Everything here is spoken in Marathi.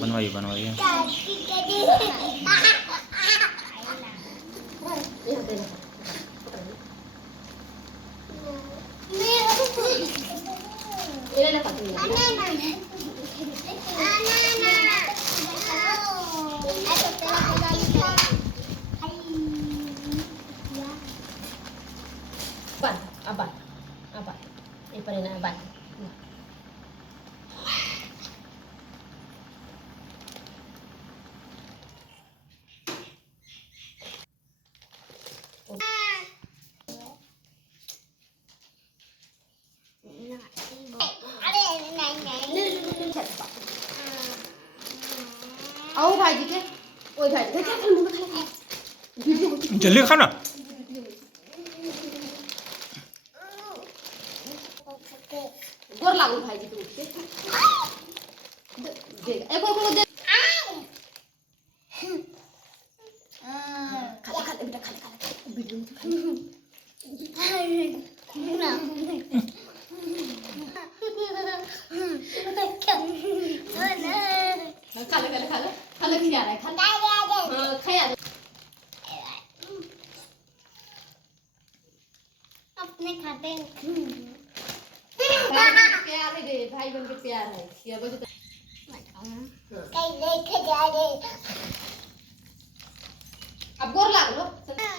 बनवाइए बनवाइए। Aban, aban. Ipa rin na aban. आओ भाजी के ओए भाजी जल्दी खा ना। गोर लागू भाजी तू उठते दे एक और दे खा खा बेटा खा खा वीडियो खा खा खिला रहा है खा खाया अपने खाते प्यार है दे भाई बन के प्यार है ये बस कई लेके जा रे अब गोर लागलो संध्या